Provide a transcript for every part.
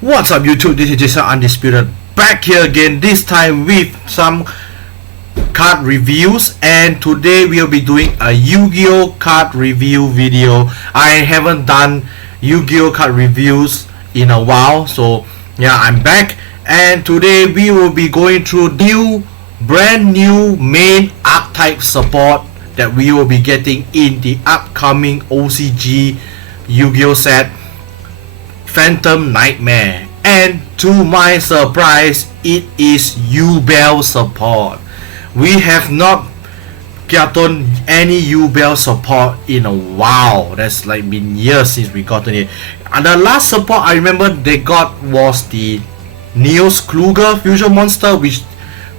What's up YouTube, this is Jason Undisputed, back here again, this time with some card reviews, and today we'll be doing a Yu-Gi-Oh card review video. I haven't done Yu-Gi-Oh card reviews in a while, so yeah, I'm back, and today we will be going through brand new main archetype support that we will be getting in the upcoming OCG Yu-Gi-Oh set, Phantom Nightmare, and to my surprise it is Yubel support. We have not gotten any Yubel support in a while. That's like been years since we gotten it. And the last support I remember they got was the Neos Kluger fusion monster, which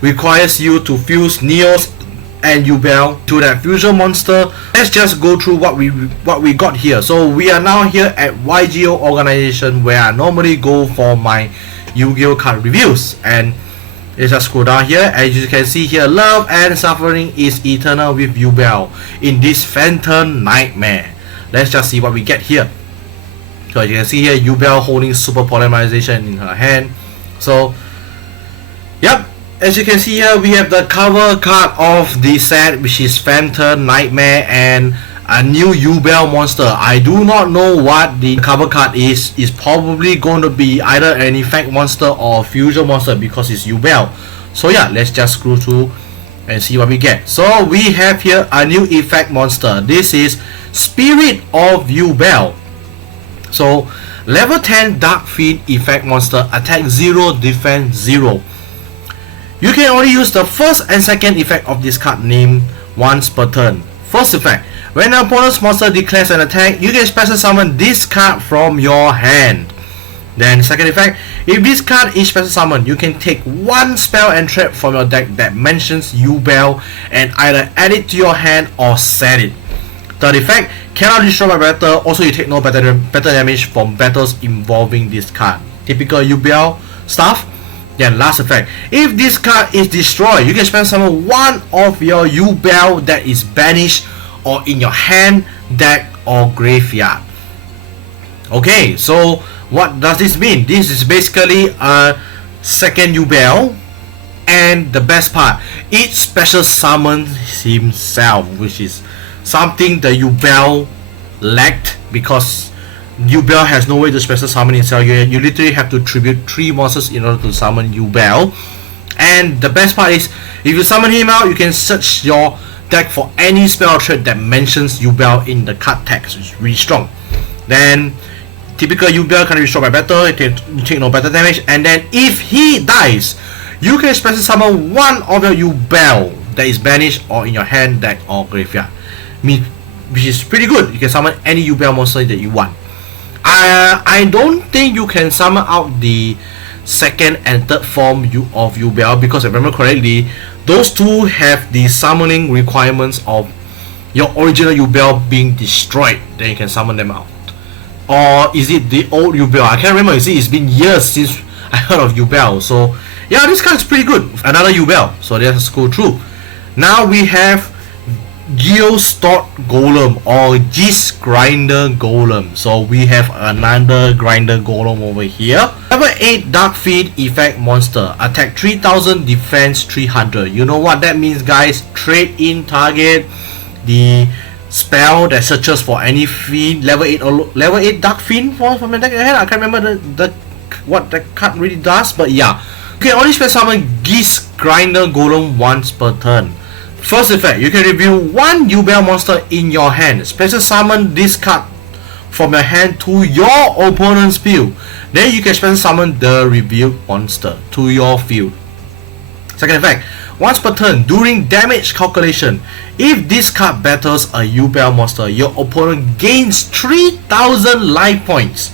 requires you to fuse Neos and Yubel to that fusion monster. Let's just go through what we got here. So we are now here at Yugioh organization, where I normally go for my Yu-Gi-Oh card reviews, and let's just scroll down here. As you can see here, love and suffering is eternal with Yubel in this Phantom Nightmare. Let's just see what we get here. So you can see here, Yubel holding super polymerization in her hand. So yep, as you can see here, we have the cover card of the set, which is Phantom Nightmare and a new Yubel monster. I do not know what the cover card is. It's probably going to be either an effect monster or a fusion monster because it's Yubel. So yeah, let's just scroll through and see what we get. So we have here a new effect monster. This is Spirit of Yubel. So level 10 Dark Fiend effect monster, attack 0, defense 0. You can only use the first and second effect of this card name once per turn. First effect, when an opponent's monster declares an attack, you can special summon this card from your hand. Then second effect, if this card is special summoned, you can take one spell and trap from your deck that mentions Yubel and either add it to your hand or set it. Third effect, cannot destroy by battle, also you take no battle damage from battles involving this card. Typical Yubel stuff. Then last effect, if this card is destroyed, you can spend summon one of your Yubel that is banished or in your hand, deck or graveyard. Okay, so what does this mean? This is basically a second Yubel, and the best part, it special summons himself, which is something the Yubel lacked, because Yubel has no way to special summon himself. You literally have to tribute 3 monsters in order to summon Yubel. And the best part is, if you summon him out, you can search your deck for any spell trait that mentions Yubel in the card text, which is really strong. Then typical Yubel can be destroyed by battle, you take no battle damage, and then if he dies, you can special summon one of your Yubel that is banished or in your hand, deck or graveyard. Which is pretty good. You can summon any Yubel monster that you want. I don't think you can summon out the second and third form of Yubel, because if I remember correctly, those two have the summoning requirements of your original Yubel being destroyed, then you can summon them out. Or is it the old Yubel? I can't remember. You see, it's been years since I heard of Yubel. So yeah, this card is pretty good. Another Yubel. So let's go through. Now we have Geostorm Golem or Gis Grinder Golem. So we have another Grinder Golem over here. Level 8 Dark Fiend effect monster, attack 3000, defense 300. You know what that means, guys? Trade in target the spell that searches for any fiend, level 8 Dark Fiend from your deck ahead. I can't remember what the card really does, but yeah. You can only special summon Gis Grinder Golem once per turn. First effect, you can reveal one Yubel monster in your hand. Special summon this card from your hand to your opponent's field. Then you can special summon the revealed monster to your field. Second effect, once per turn during damage calculation, if this card battles a Yubel monster, your opponent gains 3000 life points.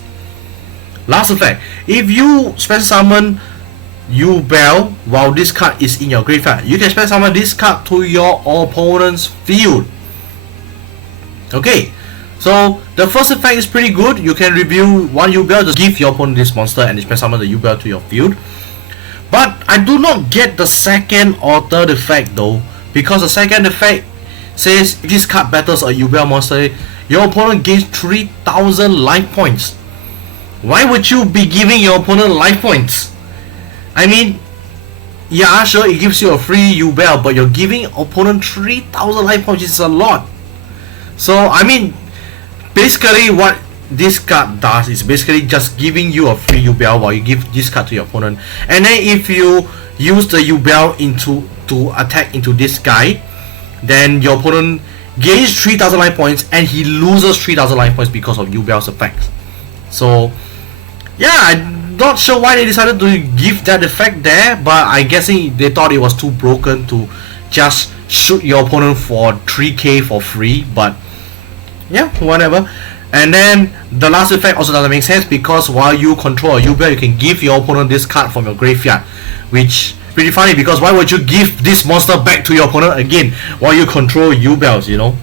Last effect, if you special summon Yubel while this card is in your graveyard, you can special summon this card to your opponent's field. Okay, so the first effect is pretty good. You can reveal one Yubel, just give your opponent this monster and special summon the Yubel to your field. But I do not get the second or third effect though, because the second effect says if this card battles a Yubel monster, your opponent gains 3000 life points. Why would you be giving your opponent life points? I mean, yeah, sure, it gives you a free Yubel, but you're giving opponent 3,000 life points, is a lot. So I mean, basically what this card does is basically just giving you a free Yubel while you give this card to your opponent, and then if you use the Yubel to attack into this guy, then your opponent gains 3,000 life points and he loses 3,000 life points because of Yubel's effect. So yeah, I'm not sure why they decided to give that effect there, but I guessing they thought it was too broken to just shoot your opponent for 3k for free. But yeah, whatever. And then the last effect also doesn't make sense, because while you control a Yubel, you can give your opponent this card from your graveyard, which pretty funny, because why would you give this monster back to your opponent again while you control Yubels, you know?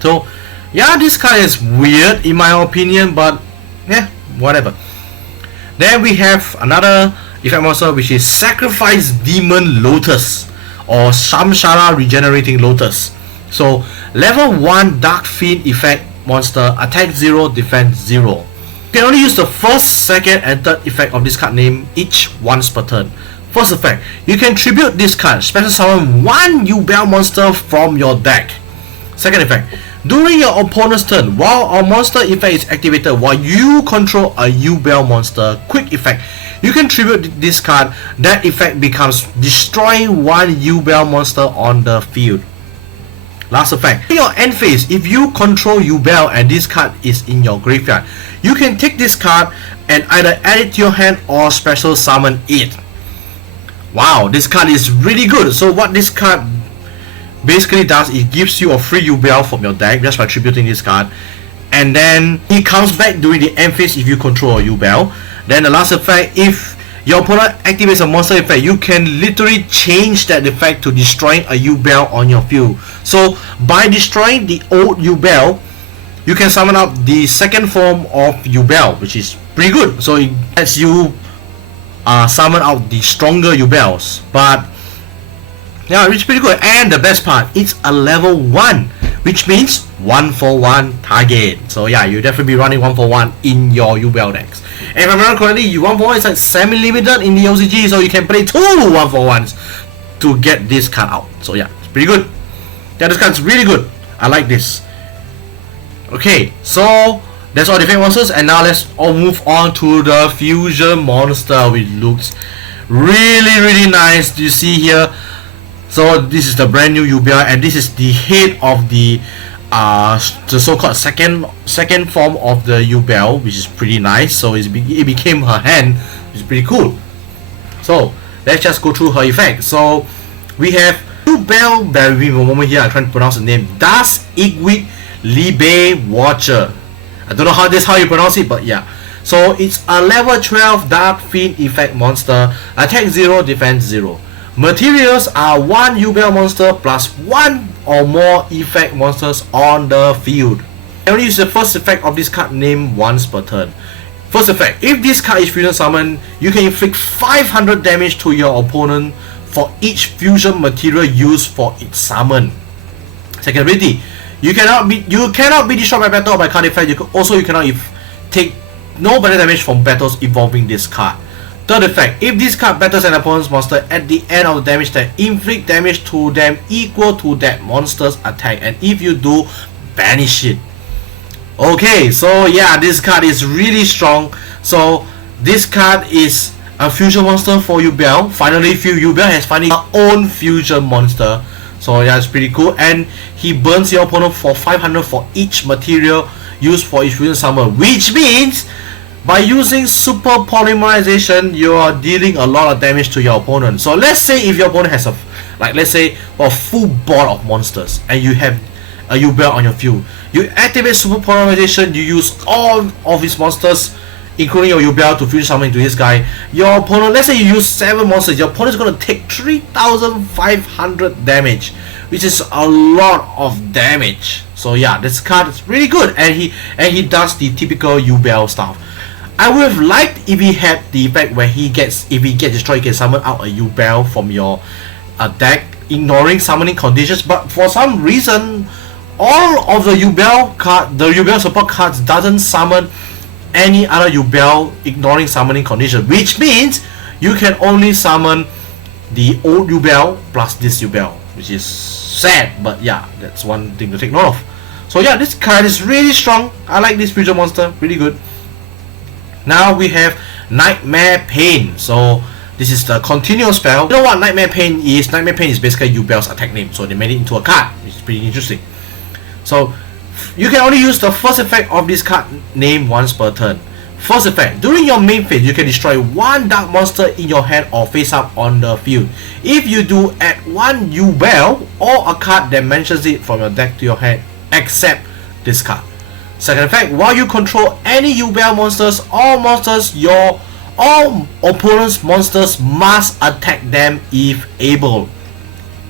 So yeah, this card is weird in my opinion, but yeah, whatever. Then we have another effect monster, which is Sacrifice Demon Lotus, or Shamshara Regenerating Lotus. So level 1 Dark Fiend effect monster, attack 0, defense 0. You can only use the first, second and third effect of this card name each once per turn. First effect, you can tribute this card, special summon one Yubel monster from your deck. Second effect, during your opponent's turn, while a monster effect is activated while you control a Yubel monster, quick effect, you can tribute this card. That effect becomes destroy one Yubel monster on the field. Last effect, in your end phase, if you control Yubel and this card is in your graveyard, you can take this card and either add it to your hand or special summon it. Wow, this card is really good. So what this card basically does, it gives you a free Yubel from your deck just by tributing this card, and then it comes back during the end phase if you control a Yubel. Then the last effect, if your opponent activates a monster effect, you can literally change that effect to destroying a Yubel on your field. So by destroying the old Yubel, you can summon up the second form of Yubel, which is pretty good. So it lets you summon out the stronger Yubels. But yeah, it's pretty good. And the best part, it's a level 1, which means 1-for-1 target. So yeah, you'll definitely be running 1-for-1 in your Yubel decks. And if I remember correctly, 1-for-1 is like semi-limited in the OCG, so you can play 2 1-for-1s to get this card out. So yeah, it's pretty good. Yeah, this card's really good. I like this. Okay, so that's all the effect monsters, and now let's all move on to the fusion monster, which looks really nice. You see here, so this is the brand new Yubel, and this is the head of the so-called second form of the Yubel, which is pretty nice. So it became her hand, which is pretty cool. So let's just go through her effect. So we have Yubel, bear with me a moment here, I'm trying to pronounce the name, Das Igwit Libe Watcher. I don't know how you pronounce it, but yeah. So it's a level 12 Dark Fiend effect monster, attack 0, defense 0. Materials are 1 Yubel monster plus 1 or more effect monsters on the field. You only use the first effect of this card name once per turn. First effect, if this card is fusion summoned, you can inflict 500 damage to your opponent for each fusion material used for its summon. Second ability, you cannot be destroyed by battle or by card effect. You cannot take no battle damage from battles involving this card. Third effect, if this card battles an opponent's monster, at the end of the damage turn, inflict damage to them equal to that monster's attack, and if you do, banish it. Okay, so yeah, this card is really strong. So this card is a fusion monster for Yubel. Finally, Yubel has finally her own fusion monster. So yeah, it's pretty cool. And he burns your opponent for 500 for each material used for each fusion summon, which means by using super polymerization, you are dealing a lot of damage to your opponent. So let's say if your opponent has a full board of monsters and you have a Yubel on your field, you activate super polymerization, you use all of his monsters, including your Yubel, to fusion summon into this guy. Your opponent, let's say you use 7 monsters, your opponent is going to take 3,500 damage, which is a lot of damage. So yeah, this card is really good, and he does the typical Yubel stuff. I would have liked if he had the effect where if he gets destroyed, you can summon out a Yubel from your deck, ignoring summoning conditions. But for some reason, all of the Yubel support cards doesn't summon any other Yubel ignoring summoning condition, which means you can only summon the old Yubel plus this Yubel, which is sad, but yeah, that's one thing to take note of. So yeah, this card is really strong. I like this future monster, really good. Now we have Nightmare Pain. So this is the continuous spell. You know what Nightmare Pain is? Nightmare Pain is basically Yubel's attack name, so they made it into a card, which is pretty interesting. So you can only use the first effect of this card name once per turn. First effect, during your main phase, you can destroy one dark monster in your hand or face up on the field. If you do, add one Yubel or a card that mentions it from your deck to your hand, except this card. Second effect, while you control any Yubel monsters, all opponent's monsters must attack them if able.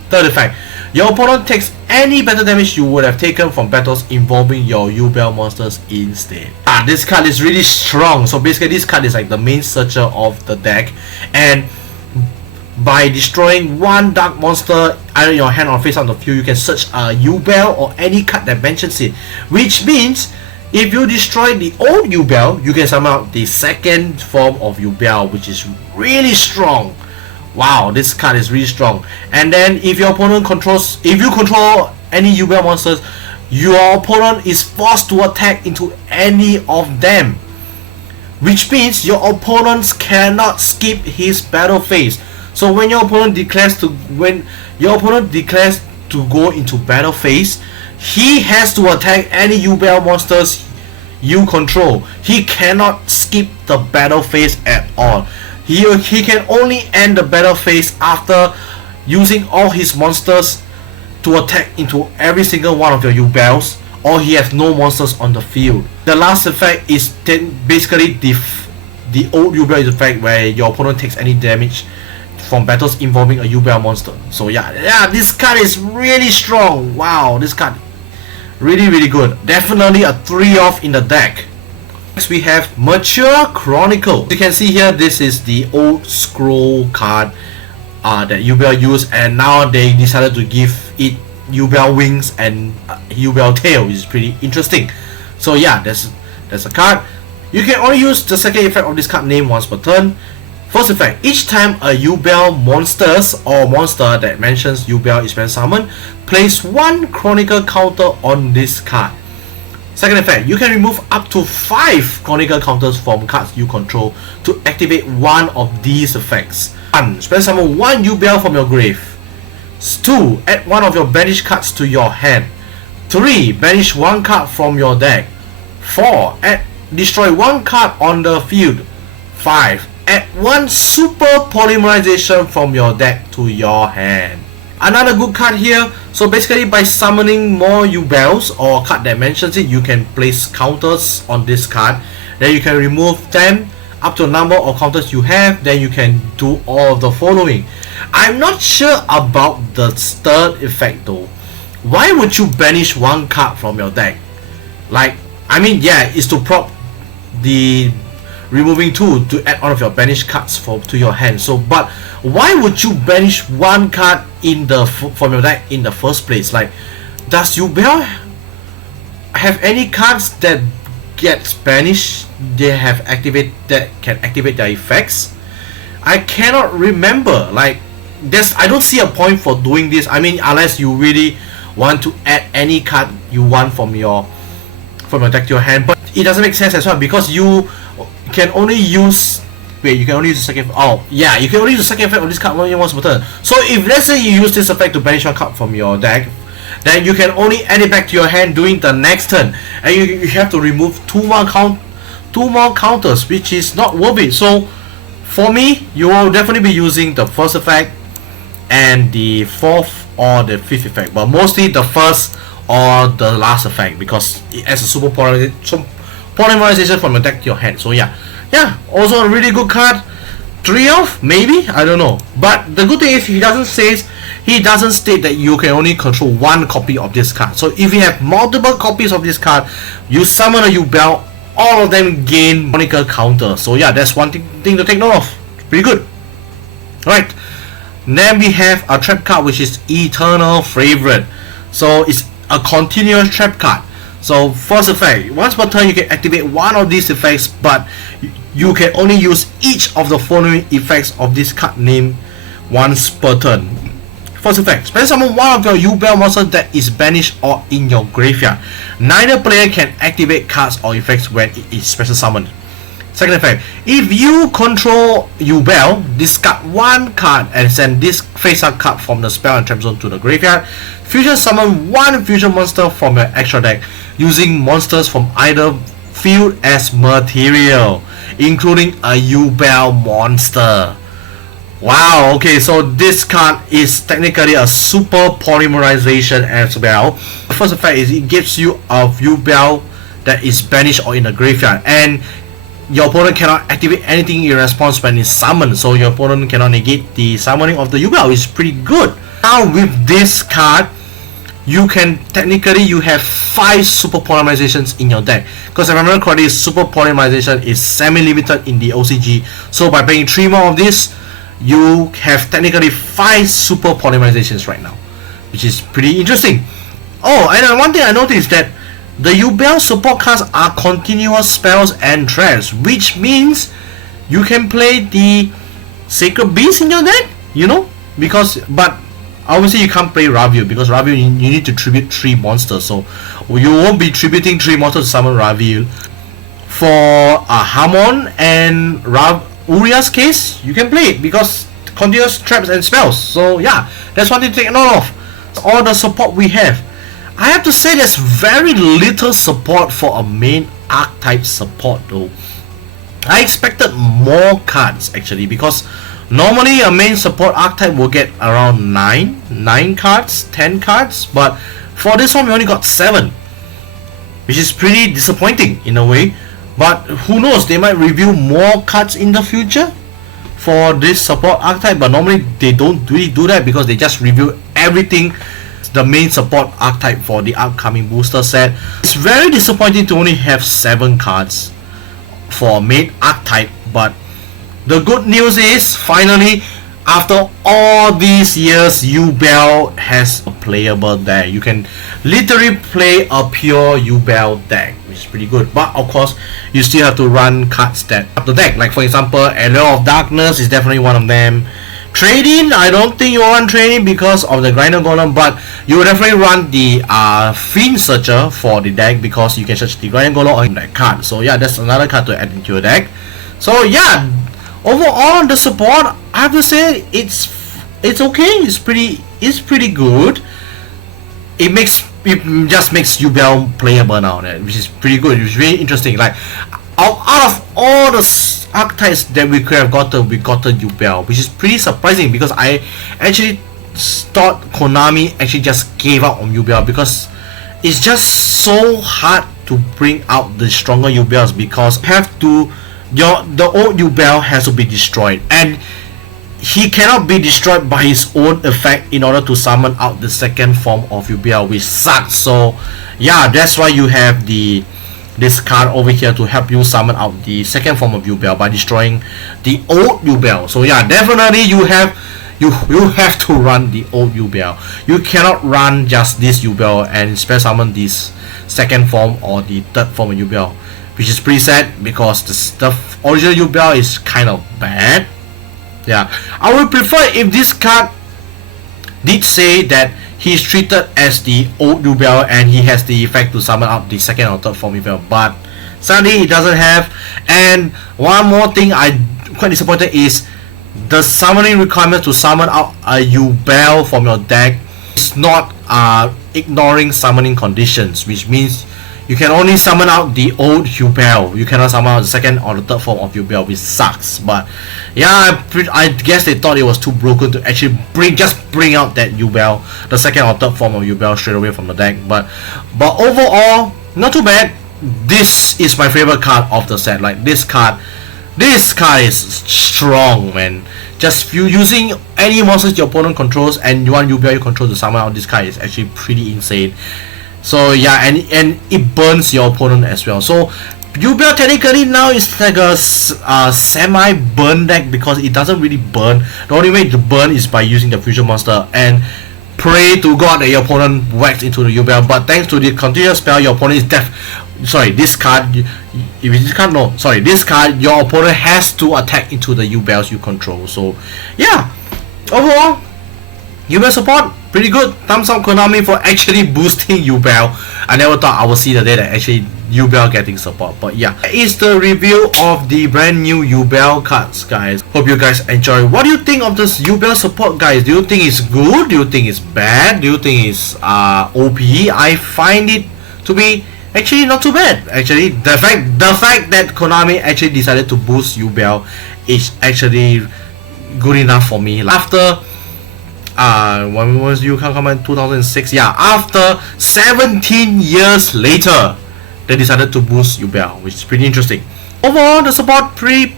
Third effect, your opponent takes any battle damage you would have taken from battles involving your Yubel monsters instead. This card is really strong. So basically this card is like the main searcher of the deck, and by destroying one dark monster either in your hand or face on the field, you can search a Yubel or any card that mentions it, which means if you destroy the old Yubel, you can summon out the second form of Yubel, which is really strong. Wow, this card is really strong. And then if your opponent if you control any Yubel monsters, your opponent is forced to attack into any of them, which means your opponents cannot skip his battle phase. So when your opponent declares to go into battle phase, he has to attack any Yubel monsters you control. He cannot skip the battle phase at all. He can only end the battle phase after using all his monsters to attack into every single one of your Yubels, or he has no monsters on the field. The last effect is then basically the old Yubel effect, where your opponent takes any damage from battles involving a Yubel monster. So yeah, this card is really strong. Wow, this card really good. Definitely a 3-off in the deck. Next we have Mature Chronicle. You can see here, this is the old scroll card that Yubel used, and now they decided to give it Yubel wings and Yubel tail, which is pretty interesting. So yeah, there's a card. You can only use the second effect of this card name once per turn. First effect, each time a Yubel monster that mentions Yubel is been summoned, place one Chronicle counter on this card. Second effect, you can remove up to 5 Chronicle counters from cards you control to activate one of these effects. 1. Spend summon one Yubel from your grave. 2. Add one of your banished cards to your hand. 3. Banish one card from your deck. 4. Destroy one card on the field. 5. Add one Super Polymerization from your deck to your hand. Another good card here. So basically, by summoning more Yubels or a card that mentions it, you can place counters on this card. Then you can remove them up to a number of counters you have. Then you can do all of the following. I'm not sure about the third effect though. Why would you banish one card from your deck? Like, I mean, yeah, it's to prop the removing 2 to add one of your banished cards to your hand. So, but why would you banish one card from your deck in the first place? Like, does Yubel have any cards that gets banished? They have that can activate their effects? I cannot remember. Like, I don't see a point for doing this. I mean, unless you really want to add any card you want from your deck to your hand, but it doesn't make sense as well, because you can only use you can only use the second. You can only use the second effect of this card once per turn. So if let's say you use this effect to banish one card from your deck, then you can only add it back to your hand during the next turn, and you have to remove two more counters, which is not worth it. So for me, you will definitely be using the first effect and the fourth or the fifth effect, but mostly the first or the last effect, because it has a super polymerization from your deck to your hand. So yeah, also a really good card. 3-off maybe, I don't know, but the good thing is he doesn't state that you can only control one copy of this card. So if you have multiple copies of this card, you summon a Yubel, all of them gain Chronicle counter. So yeah, that's one thing to take note of. Pretty good. Right, then we have a trap card, which is Eternal Favorite. So it's a continuous trap card. So first effect, once per turn you can activate one of these effects, but you can only use each of the following effects of this card name once per turn. First effect, special summon one of your Yubel monsters that is banished or in your graveyard. Neither player can activate cards or effects when it is special summoned. Second effect, if you control Yubel, discard one card and send this face-up card from the spell and trap zone to the graveyard. Fusion summon one fusion monster from your extra deck using monsters from either field as material, including a Yubel monster. Wow, okay, so this card is technically a super polymerization as well. The first effect is it gives you a Yubel that is banished or in the graveyard, and your opponent cannot activate anything in response when it's summoned, so your opponent cannot negate the summoning of the Yubel, which is pretty good. Now with this card, you can technically you have 5 super polymerizations in your deck, because if I remember correctly, super polymerization is semi-limited in the OCG, so by playing 3 more of this, you have technically 5 super polymerizations right now, which is pretty interesting. Oh, and one thing I noticed is that the Yubel support cards are continuous spells and traps, which means you can play the Sacred Beast in your deck, you know, because, but obviously you can't play Ravil, because Ravil you need to tribute 3 monsters, so you won't be tributing 3 monsters to summon Ravil. For Hamon and Uria's case, you can play it because continuous traps and spells. So yeah, that's one thing to take note of. All the support we have. I have to say there's very little support for a main archetype support though. I expected more cards actually, because normally a main support archetype will get around 9 cards, 10 cards, but for this one we only got 7, which is pretty disappointing in a way. But who knows, they might reveal more cards in the future for this support archetype, but normally they don't really do that because they just reveal everything, the main support archetype for the upcoming booster set. It's very disappointing to only have 7 cards for main archetype, but the good news is finally after all these years Yubel has a playable deck. You can literally play a pure Yubel deck, which is pretty good, but of course you still have to run cards that up the deck, like for example Allure of Darkness is definitely one of them. Trading, I don't think you will run trading because of the Grinder Golem, but you will definitely run the Fiend Searcher for the deck because you can search the Grinder Golem on that card. So yeah, that's another card to add into your deck. So yeah, overall the support, I have to say it's okay. It's pretty good. It just makes Yubel playable now, which is pretty good. It's really interesting. Like out of all the archetypes that we could have gotten, we got Yubel, which is pretty surprising because I actually thought Konami actually just gave up on Yubel because it's just so hard to bring out the stronger Yubels, because the old Yubel has to be destroyed, and he cannot be destroyed by his own effect in order to summon out the second form of Yubel, which sucks. So yeah, that's why you have this card over here to help you summon out the second form of Yubel by destroying the old Yubel. So yeah, definitely you have to run the old Yubel. You cannot run just this Yubel and spell summon this second form or the third form of Yubel, which is pretty sad because the original Yubel is kind of bad. Yeah, I would prefer if this card did say that he's treated as the old Yubel and he has the effect to summon out the second or third form Yubel, but sadly it doesn't have. And one more thing I'm quite disappointed is the summoning requirement to summon out a Yubel from your deck is not ignoring summoning conditions, which means you can only summon out the old Yubel. You cannot summon out the second or the third form of Yubel, which sucks. But yeah, I guess they thought it was too broken to actually bring out that Yubel, the second or third form of Yubel, straight away from the deck. But overall, not too bad. This is my favorite card of the set. Like this card is strong, man. Just using any monsters your opponent controls and you want Yubel you control to summon out this card is actually pretty insane. So yeah, and it burns your opponent as well. So Yubel technically now is like a semi-burn deck because it doesn't really burn. The only way to burn is by using the fusion monster, and pray to God that your opponent whacks into the Yubel, but thanks to the continuous spell, your opponent is this card, this card, your opponent has to attack into the Yubels you control. So yeah, overall, Yubel support pretty good. Thumbs up Konami for actually boosting Yubel. I never thought I would see the day that actually Yubel getting support, but yeah, that is the review of the brand new Yubel cards, guys. Hope you guys enjoy. What do you think of this Yubel support, guys? Do you think it's good? Do you think it's bad? Do you think it's OP? I find it to be actually not too bad. Actually, the fact that Konami actually decided to boost Yubel is actually good enough for me. After when was Yugioh coming? 2006. Yeah, after 17 years later, they decided to boost Yubel, which is pretty interesting. Overall, the support pretty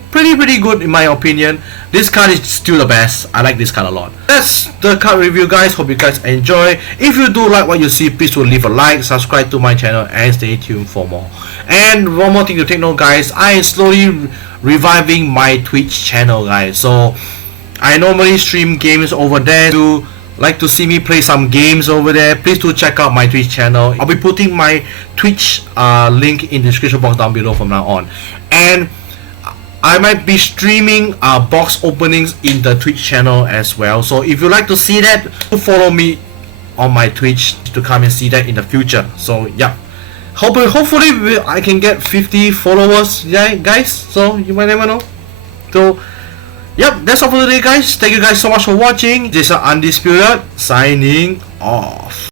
good in my opinion. This card is still the best. I like this card a lot. That's the card review, guys. Hope you guys enjoy. If you do like what you see, please do leave a like, subscribe to my channel, and stay tuned for more. And one more thing to take note, guys, I am slowly reviving my Twitch channel, guys. So I normally stream games over there. If you like to see me play some games over there, please do check out my Twitch channel. I'll be putting my Twitch link in the description box down below from now on. And I might be streaming box openings in the Twitch channel as well. So if you like to see that, follow me on my Twitch to come and see that in the future. So yeah, hopefully I can get 50 followers, yeah, guys. So you might never know. So yep, that's all for today, guys. Thank you guys so much for watching. This is Undisputed signing off.